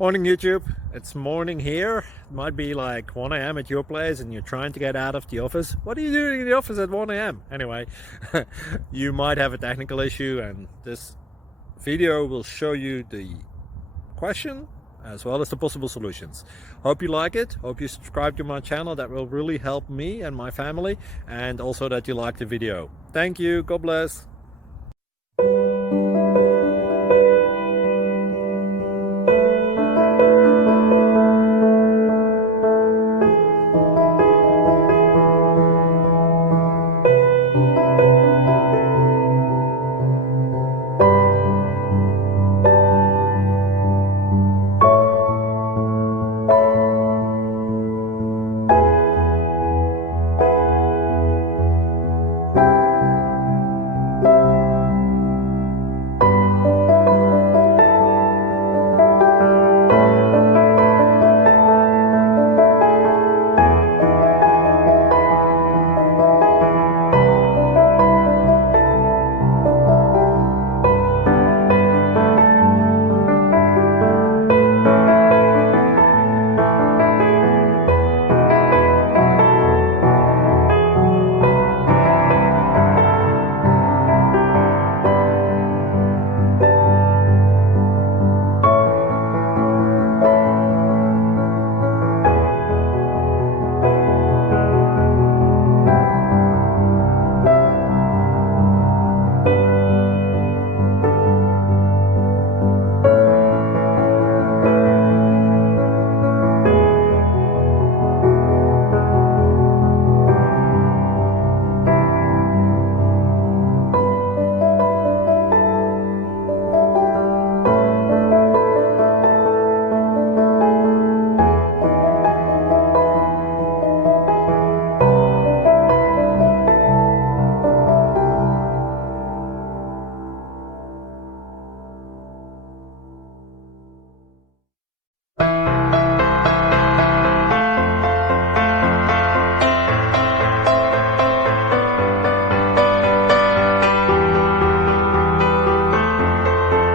Morning YouTube, it's morning here. It might be like 1 a.m. at your place and you're trying to get out of the office. What are you doing in the office at 1 a.m.? Anyway, you might have a technical issue and this video will show you the question as well as the possible solutions. Hope you like it, hope you subscribe to my channel. That will really help me and my family, and also that you like the video. Thank you, God bless.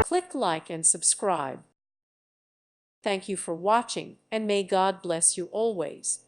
Click like and subscribe. Thank you for watching, and may God bless you always.